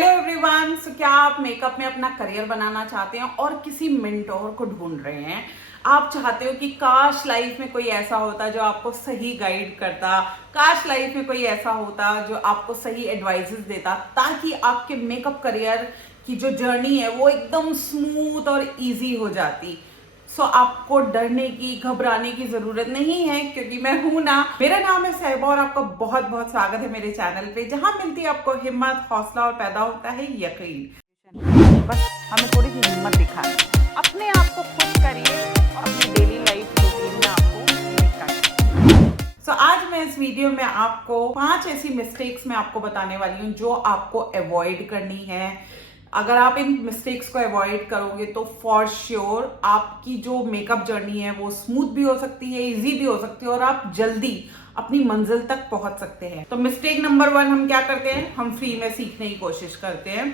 Hello everyone. सो क्या आप makeup में अपना करियर बनाना चाहते हैं और किसी मेंटोर को ढूंढ रहे हैं? आप चाहते हो कि काश लाइफ में कोई ऐसा होता जो आपको सही गाइड करता, काश लाइफ में कोई ऐसा होता जो आपको सही एडवाइजेस देता, ताकि आपके मेकअप करियर की जो जर्नी है वो एकदम स्मूथ और इजी हो जाती। सो आपको डरने की, घबराने की जरूरत नहीं है, क्योंकि मैं हूं ना। मेरा नाम है सहबा और आपका बहुत बहुत स्वागत है मेरे चैनल पे, जहां मिलती है आपको हिम्मत, हौसला और पैदा होता है यकीन। बस हमें थोड़ी सी हिम्मत दिखानी, अपने आप को खुश करिए और अपनी डेली लाइफ रूटीन में आपको लेकर। सो आज मैं इस वीडियो में आपको 5 ऐसी मिस्टेक्स मैं आपको बताने वाली हूँ जो आपको अवॉइड करनी है। अगर आप इन मिस्टेक्स को अवॉइड करोगे तो फॉर श्योर आपकी जो मेकअप जर्नी है वो स्मूथ भी हो सकती है, इजी भी हो सकती है और आप जल्दी अपनी मंजिल तक पहुंच सकते हैं। तो मिस्टेक नंबर 1 हम क्या करते हैं? हम फ्री में सीखने की कोशिश करते हैं।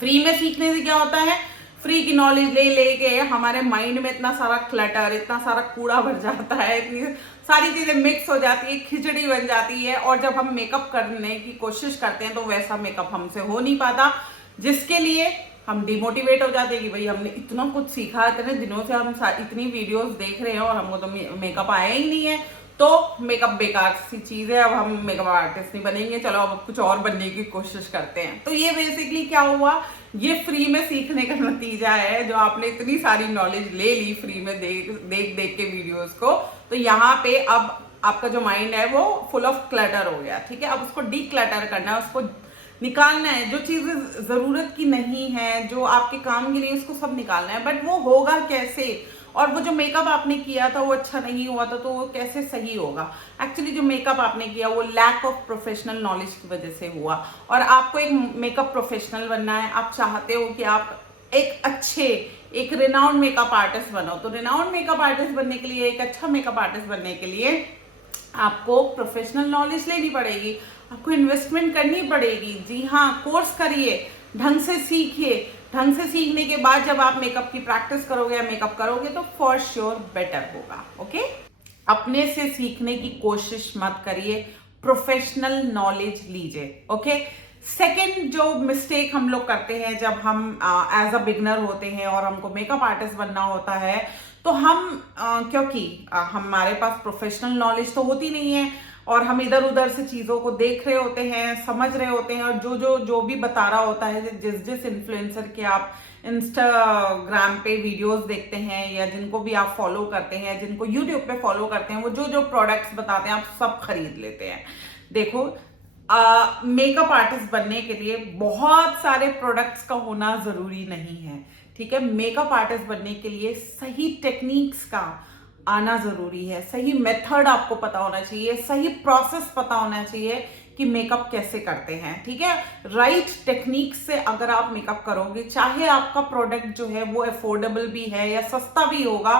फ्री में सीखने से क्या होता है? फ्री की नॉलेज ले लेके हमारे माइंड में इतना सारा क्लटर, इतना सारा कूड़ा भर जाता है, इतनी सारी चीजें मिक्स हो जाती है, खिचड़ी बन जाती है। और जब हम मेकअप करने की कोशिश करते हैं तो वैसा मेकअप हमसे हो नहीं पाता, जिसके लिए हम डिमोटिवेट हो जाते हैं कि भाई हमने इतना कुछ सीखा, इतने दिनों से हम इतनी वीडियोस देख रहे हैं और हमको तो मेकअप आया ही नहीं है, तो मेकअप बेकार सी चीज है, अब हम मेकअप आर्टिस्ट नहीं बनेंगे, चलो अब कुछ और बनने की कोशिश करते हैं। तो ये बेसिकली क्या हुआ? ये फ्री में सीखने का नतीजा है। जो आपने इतनी सारी नॉलेज ले ली फ्री में देख देख के वीडियोस को, तो यहाँ पे अब आपका जो माइंड है वो फुल ऑफ क्लटर हो गया। ठीक है, अब उसको डी क्लटर करना है, उसको निकालना है। जो चीजें जरूरत की नहीं है, जो आपके काम की नहीं, उसको सब निकालना है। बट वो होगा कैसे? और वो जो मेकअप आपने किया था वो अच्छा नहीं हुआ था, तो वो कैसे सही होगा? एक्चुअली जो मेकअप आपने किया वो लैक ऑफ प्रोफेशनल नॉलेज की वजह से हुआ। और आपको एक मेकअप प्रोफेशनल बनना है, आप चाहते हो कि आप एक रिनाउंड मेकअप आर्टिस्ट बनो। तो रिनाउंड मेकअप आर्टिस्ट बनने के लिए, एक अच्छा मेकअप आर्टिस्ट बनने के लिए आपको प्रोफेशनल नॉलेज लेनी पड़ेगी, आपको इन्वेस्टमेंट करनी पड़ेगी। जी हाँ, कोर्स करिए, ढंग से सीखिए। ढंग से सीखने के बाद जब आप मेकअप की प्रैक्टिस करोगे या मेकअप करोगे तो फॉर श्योर बेटर होगा। ओके, अपने से सीखने की कोशिश मत करिए, प्रोफेशनल नॉलेज लीजिए। ओके, सेकेंड जो मिस्टेक हम लोग करते हैं जब हम एज अ बिगनर होते हैं और हमको मेकअप आर्टिस्ट बनना होता है, तो हम क्योंकि हमारे पास प्रोफेशनल नॉलेज तो होती नहीं है और हम इधर उधर से चीजों को देख रहे होते हैं, समझ रहे होते हैं, और जो भी बता रहा होता है, जिस इन्फ्लुएंसर के आप इंस्टाग्राम पे वीडियोस देखते हैं या जिनको भी आप फॉलो करते हैं, जिनको यूट्यूब पे फॉलो करते हैं, वो जो प्रोडक्ट्स बताते हैं आप सब खरीद लेते हैं। देखो, मेकअप आर्टिस्ट बनने के लिए बहुत सारे प्रोडक्ट्स का होना जरूरी नहीं है। ठीक है, मेकअप आर्टिस्ट बनने के लिए सही टेक्निक्स का आना जरूरी है, सही मेथड आपको पता होना चाहिए, सही प्रोसेस पता होना चाहिए कि मेकअप कैसे करते हैं। ठीक है, राइट टेक्निक से अगर आप मेकअप करोगे, चाहे आपका प्रोडक्ट जो है वो अफोर्डेबल भी है या सस्ता भी होगा,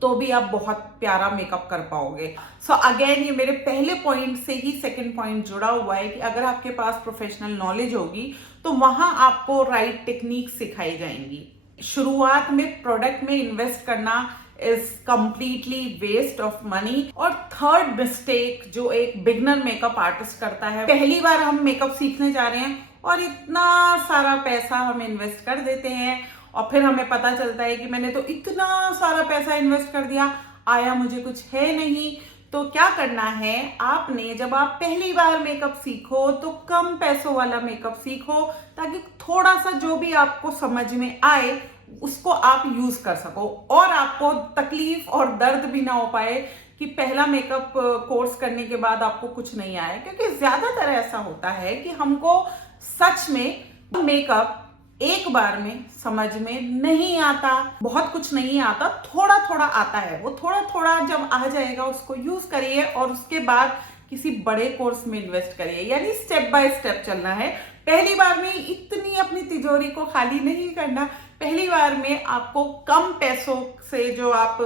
तो भी आप बहुत प्यारा मेकअप कर पाओगे। सो अगेन, ये मेरे पहले पॉइंट से ही सेकंड पॉइंट जुड़ा हुआ है कि अगर आपके पास प्रोफेशनल नॉलेज होगी तो वहां आपको राइट टेक्निक सिखाई जाएंगी। शुरुआत में प्रोडक्ट में इन्वेस्ट करना is completely waste of money. और थर्ड मिस्टेक जो एक बिगनर मेकअप आर्टिस्ट करता है, पहली बार हम मेकअप सीखने जा रहे हैं और इतना सारा पैसा हम इन्वेस्ट कर देते हैं और फिर हमें पता चलता है कि मैंने तो इतना सारा पैसा इन्वेस्ट कर दिया, आया मुझे कुछ है नहीं। तो क्या करना है आपने? जब आप पहली बार मेकअप सीखो तो कम पैसों वाला मेकअप सीखो, ताकि थोड़ा सा जो भी आपको समझ में आए उसको आप यूज कर सको और आपको तकलीफ और दर्द भी ना हो पाए कि पहला मेकअप कोर्स करने के बाद आपको कुछ नहीं आया। क्योंकि ज्यादातर ऐसा होता है कि हमको सच में मेकअप एक बार में समझ में नहीं आता, बहुत कुछ नहीं आता, थोड़ा थोड़ा आता है। वो थोड़ा थोड़ा जब आ जाएगा उसको यूज करिए और उसके बाद किसी बड़े कोर्स में इन्वेस्ट करिए, यानी स्टेप बाय स्टेप चलना है। पहली बार में इतनी अपनी तिजोरी को खाली नहीं करना। पहली बार में आपको कम पैसों से, जो आप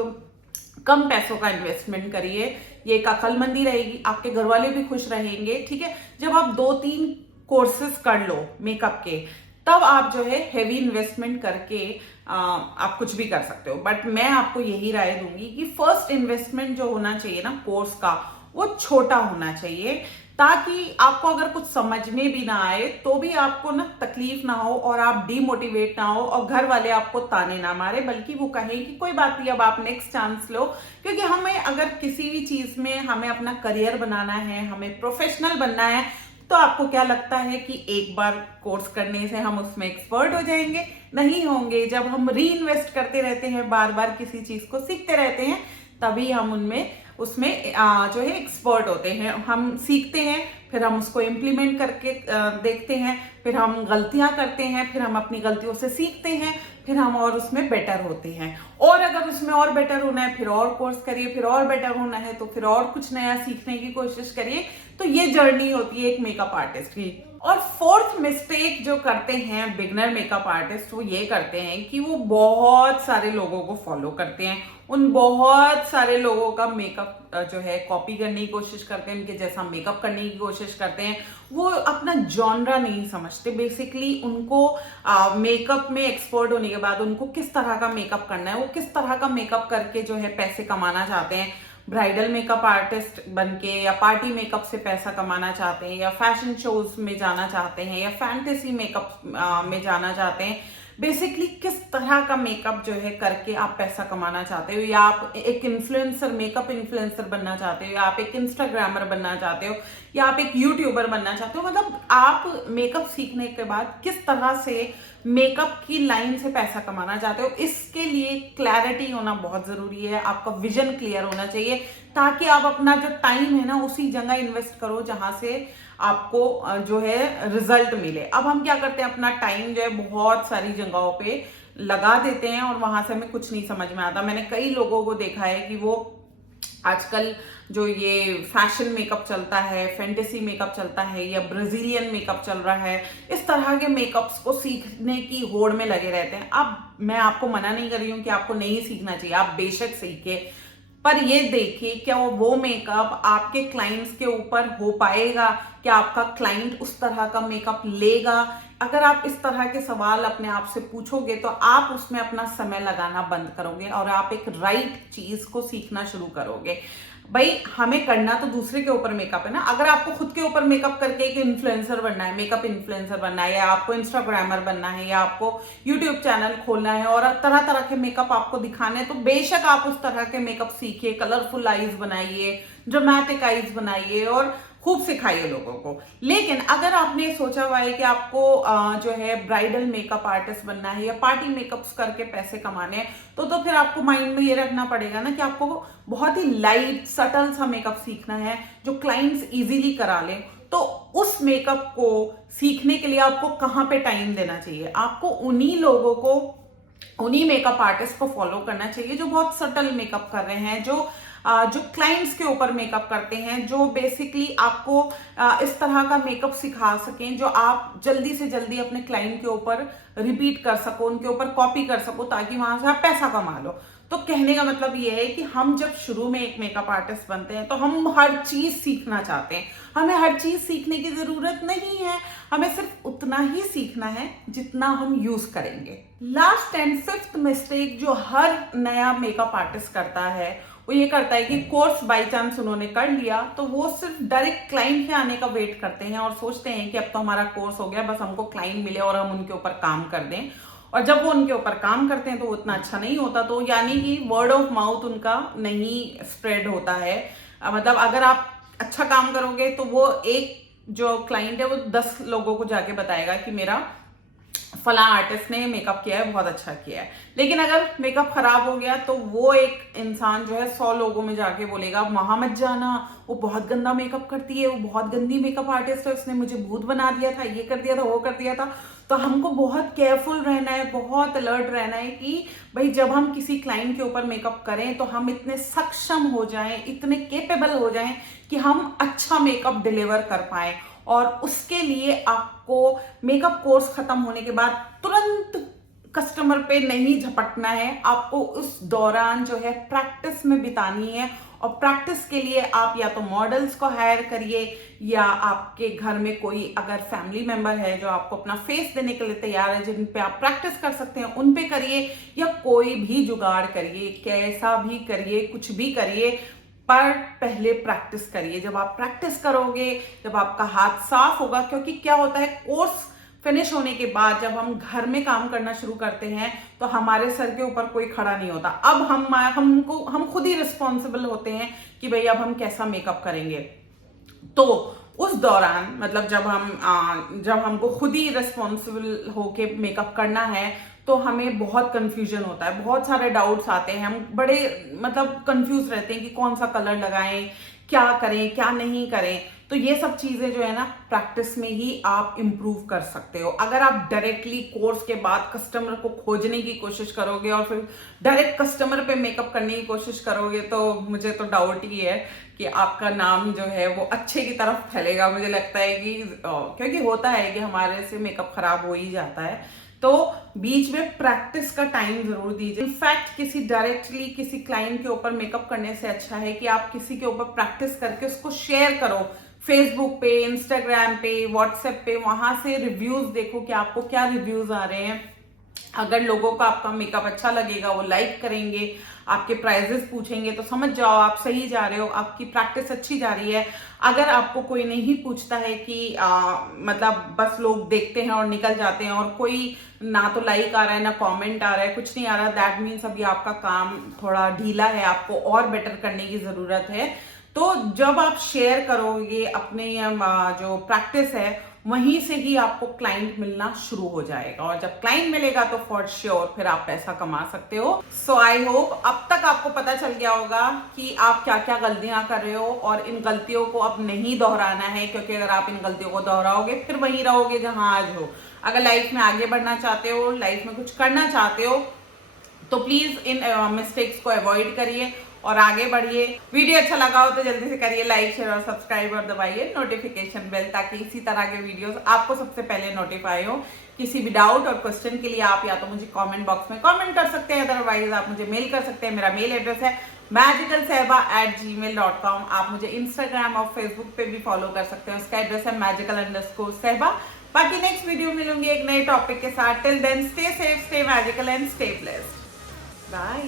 कम पैसों का इन्वेस्टमेंट करिए, ये एक अक्लमंदी रहेगी, आपके घर वाले भी खुश रहेंगे। ठीक है, जब आप 2-3 कोर्सेज कर लो मेकअप के, तब आप जो है हेवी इन्वेस्टमेंट करके आप कुछ भी कर सकते हो। बट मैं आपको यही राय दूंगी कि फर्स्ट इन्वेस्टमेंट जो होना चाहिए ना कोर्स का, वो छोटा होना चाहिए, ताकि आपको अगर कुछ समझ में भी ना आए तो भी आपको ना तकलीफ ना हो और आप डीमोटिवेट ना हो और घर वाले आपको ताने ना मारे, बल्कि वो कहें कि कोई बात नहीं, अब आप नेक्स्ट चांस लो। क्योंकि हमें अगर किसी भी चीज में हमें अपना करियर बनाना है, हमें प्रोफेशनल बनना है, तो आपको क्या लगता है कि एक बार कोर्स करने से हम उसमें एक्सपर्ट हो जाएंगे? नहीं होंगे। जब हम री इन्वेस्ट करते रहते हैं, बार बार किसी चीज को सीखते रहते हैं, तभी हम उसमें जो है एक्सपर्ट होते हैं। हम सीखते हैं, फिर हम उसको इम्प्लीमेंट करके देखते हैं, फिर हम गलतियां करते हैं, फिर हम अपनी गलतियों से सीखते हैं, फिर हम और उसमें बेटर होते हैं। और अगर उसमें और बेटर होना है, फिर और कोर्स करिए, फिर और बेटर होना है तो फिर और कुछ नया सीखने की कोशिश करिए। तो ये जर्नी होती है एक मेकअप आर्टिस्ट की। और फोर्थ मिस्टेक जो करते हैं बिगनर मेकअप आर्टिस्ट, वो ये करते हैं कि वो बहुत सारे लोगों को फॉलो करते हैं, उन बहुत सारे लोगों का मेकअप जो है कॉपी करने की कोशिश करते हैं, उनके जैसा मेकअप करने की कोशिश करते हैं। वो अपना जॉनरा नहीं समझते। बेसिकली उनको मेकअप में एक्सपर्ट होने के बाद उनको किस तरह का मेकअप करना है, वो किस तरह का मेकअप करके जो है पैसे कमाना चाहते हैं। ब्राइडल मेकअप आर्टिस्ट बनके या पार्टी मेकअप से पैसा कमाना चाहते हैं, या फैशन शोज में जाना चाहते हैं, या फैंटेसी मेकअप में जाना चाहते हैं। बेसिकली किस तरह का मेकअप जो है करके आप पैसा कमाना चाहते हो, या आप एक इन्फ्लुएंसर, मेकअप इन्फ्लुएंसर बनना चाहते हो, या आप एक इंस्टाग्रामर बनना चाहते हो, या आप एक यूट्यूबर बनना चाहते हो। मतलब आप मेकअप सीखने के बाद किस तरह से मेकअप की लाइन से पैसा कमाना चाहते हो, इसके लिए क्लैरिटी होना बहुत जरूरी है। आपका विजन क्लियर होना चाहिए, ताकि आप अपना जो टाइम है ना उसी जगह इन्वेस्ट करो जहां से आपको जो है रिजल्ट मिले। अब हम क्या करते हैं, अपना टाइम जो है बहुत सारी जगहों पे लगा देते हैं और वहां से हमें कुछ नहीं समझ में आता। मैंने कई लोगों को देखा है कि वो आजकल जो ये फैशन मेकअप चलता है, फैंटेसी मेकअप चलता है, या ब्राजीलियन मेकअप चल रहा है, इस तरह के मेकअप्स को सीखने की होड़ में लगे रहते हैं। अब मैं आपको मना नहीं कर रही हूँ कि आपको नहीं सीखना चाहिए, आप बेशक सीखे, पर ये देखिए क्या वो मेकअप आपके क्लाइंट्स के ऊपर हो पाएगा? क्या आपका क्लाइंट उस तरह का मेकअप लेगा? अगर आप इस तरह के सवाल अपने आप से पूछोगे तो आप उसमें अपना समय लगाना बंद करोगे और आप एक राइट चीज को सीखना शुरू करोगे। भाई हमें करना तो दूसरे के ऊपर मेकअप है ना। अगर आपको खुद के ऊपर मेकअप करके एक इन्फ्लुएंसर बनना है, मेकअप इन्फ्लुएंसर बनना है, या आपको इंस्टाग्रामर बनना है, या आपको यूट्यूब चैनल खोलना है और तरह तरह के मेकअप आपको दिखाने हैं, तो बेशक आप उस तरह के मेकअप सीखिए, कलरफुल आईज बनाइए, ड्रामेटिक आईज बनाइए और खूब सिखाइए लोगों को। लेकिन अगर आपने सोचा हुआ है कि आपको जो है ब्राइडल मेकअप आर्टिस्ट बनना है या पार्टी मेकअप्स करके पैसे कमाने हैं, तो फिर आपको माइंड में ये रखना पड़ेगा ना कि आपको बहुत ही लाइट सटल सा मेकअप सीखना है जो क्लाइंट्स इजीली करा ले। तो उस मेकअप को सीखने के लिए आपको कहाँ पे टाइम देना चाहिए? आपको उन्हीं लोगों को, उन्हीं मेकअप आर्टिस्ट को फॉलो करना चाहिए जो बहुत सटल मेकअप कर रहे हैं, जो क्लाइंट्स के ऊपर मेकअप करते हैं, जो बेसिकली आपको इस तरह का मेकअप सिखा सकें जो आप जल्दी से जल्दी अपने क्लाइंट के ऊपर रिपीट कर सको, उनके ऊपर कॉपी कर सको, ताकि वहां से आप पैसा कमा लो। तो कहने का मतलब ये है कि हम जब शुरू में एक मेकअप आर्टिस्ट बनते हैं तो हम हर चीज सीखना चाहते हैं। हमें हर चीज सीखने की जरूरत नहीं है, हमें सिर्फ उतना ही सीखना है जितना हम यूज करेंगे। लास्ट एंड फिफ्थ मिस्टेक जो हर नया मेकअप आर्टिस्ट करता है वो ये करता है कि कोर्स बाय चांस उन्होंने कर लिया तो वो सिर्फ डायरेक्ट क्लाइंट के आने का वेट करते हैं और सोचते हैं कि अब तो हमारा कोर्स हो गया, बस हमको क्लाइंट मिले और हम उनके ऊपर काम कर दें। और जब वो उनके ऊपर काम करते हैं तो वो उतना अच्छा नहीं होता, तो यानी कि वर्ड ऑफ माउथ उनका नहीं स्प्रेड होता है। मतलब अगर आप अच्छा काम करोगे तो वो एक जो क्लाइंट है वो 10 लोगों को जाके बताएगा कि मेरा फला आर्टिस्ट ने मेकअप किया है, बहुत अच्छा किया है। लेकिन अगर मेकअप खराब हो गया तो वो एक इंसान जो है 100 लोगों में जाके बोलेगा वहां मत जाना, वो बहुत गंदा मेकअप करती है, वो बहुत गंदी मेकअप आर्टिस्ट है, उसने मुझे भूत बना दिया था, ये कर दिया था, वो कर दिया था। तो हमको बहुत केयरफुल रहना है, बहुत अलर्ट रहना है कि भाई जब हम किसी क्लाइंट के ऊपर मेकअप करें तो हम इतने सक्षम हो जाएं, इतने केपेबल हो जाएं कि हम अच्छा मेकअप डिलीवर कर पाए। और उसके लिए आपको मेकअप कोर्स खत्म होने के बाद तुरंत कस्टमर पे नहीं झपटना है, आपको उस दौरान जो है प्रैक्टिस में बितानी है। और प्रैक्टिस के लिए आप या तो मॉडल्स को हायर करिए, या आपके घर में कोई अगर फैमिली मेंबर है जो आपको अपना फेस देने के लिए तैयार है, जिन पे आप प्रैक्टिस कर सकते हैं उन पे करिए, या कोई भी जुगाड़ करिए, कैसा भी करिए, कुछ भी करिए, पर पहले प्रैक्टिस करिए। जब आप प्रैक्टिस करोगे, जब आपका हाथ साफ होगा, क्योंकि क्या होता है कोर्स फिनिश होने के बाद जब हम घर में काम करना शुरू करते हैं तो हमारे सर के ऊपर कोई खड़ा नहीं होता। अब हम खुद ही रिस्पॉन्सिबल होते हैं कि भाई अब हम कैसा मेकअप करेंगे। तो उस दौरान मतलब जब हमको खुद ही रिस्पॉन्सिबल होके मेकअप करना है तो हमें बहुत कंफ्यूजन होता है, बहुत सारे डाउट्स आते हैं, हम बड़े मतलब कंफ्यूज रहते हैं कि कौन सा कलर लगाएं, क्या करें क्या नहीं करें। तो ये सब चीजें जो है ना प्रैक्टिस में ही आप इंप्रूव कर सकते हो। अगर आप डायरेक्टली कोर्स के बाद कस्टमर को खोजने की कोशिश करोगे और फिर डायरेक्ट कस्टमर पे मेकअप करने की कोशिश करोगे तो मुझे तो डाउट ही है कि आपका नाम जो है वो अच्छे की तरफ फैलेगा। मुझे लगता है कि क्योंकि होता है कि हमारे से मेकअप खराब हो ही जाता है, तो बीच में प्रैक्टिस का टाइम जरूर दीजिए। इनफैक्ट किसी क्लाइंट के ऊपर मेकअप करने से अच्छा है कि आप किसी के ऊपर प्रैक्टिस करके उसको शेयर करो फेसबुक पे, इंस्टाग्राम पे, व्हाट्सएप पे, वहां से रिव्यूज देखो कि आपको क्या रिव्यूज आ रहे हैं। अगर लोगों को आपका मेकअप अच्छा लगेगा वो लाइक करेंगे, आपके प्राइजेस पूछेंगे तो समझ जाओ आप सही जा रहे हो, आपकी प्रैक्टिस अच्छी जा रही है। अगर आपको कोई नहीं पूछता है कि मतलब बस लोग देखते हैं और निकल जाते हैं और कोई ना तो लाइक आ रहा है ना कमेंट आ रहा है, कुछ नहीं आ रहा, दैट मीन्स अभी आपका काम थोड़ा ढीला है, आपको और बेटर करने की जरूरत है। तो जब आप शेयर करोगे अपने जो प्रैक्टिस है वहीं से ही आपको क्लाइंट मिलना शुरू हो जाएगा, और जब क्लाइंट मिलेगा तो फॉर श्योर फिर आप पैसा कमा सकते हो। सो आई होप अब तक आपको पता चल गया होगा कि आप क्या क्या गलतियां कर रहे हो और इन गलतियों को अब नहीं दोहराना है, क्योंकि अगर आप इन गलतियों को दोहराओगे फिर वहीं रहोगे जहां आज हो। अगर लाइफ में आगे बढ़ना चाहते हो, लाइफ में कुछ करना चाहते हो तो प्लीज इन मिस्टेक्स को अवॉइड करिए और आगे बढ़िए। वीडियो अच्छा लगा हो तो जल्दी से करिए लाइक, शेयर और सब्सक्राइब और दबाइए नोटिफिकेशन बेल, ताकि इसी तरह के वीडियोस आपको सबसे पहले नोटिफाई हो। किसी भी डाउट और क्वेश्चन के लिए आप या तो मुझे कमेंट बॉक्स में कमेंट कर सकते हैं, अदरवाइज आप मुझे मेल कर सकते हैं। मेरा मेल एड्रेस है magicalsehba@gmail.com। आप मुझे इंस्टाग्राम और फेसबुक पे भी फॉलो कर सकते हैं, उसका एड्रेस है magical_sehba। बाकी नेक्स्ट वीडियो मिलूंगी एक नए टॉपिक के साथ। Till then stay safe, stay magical and stay blessed. Bye.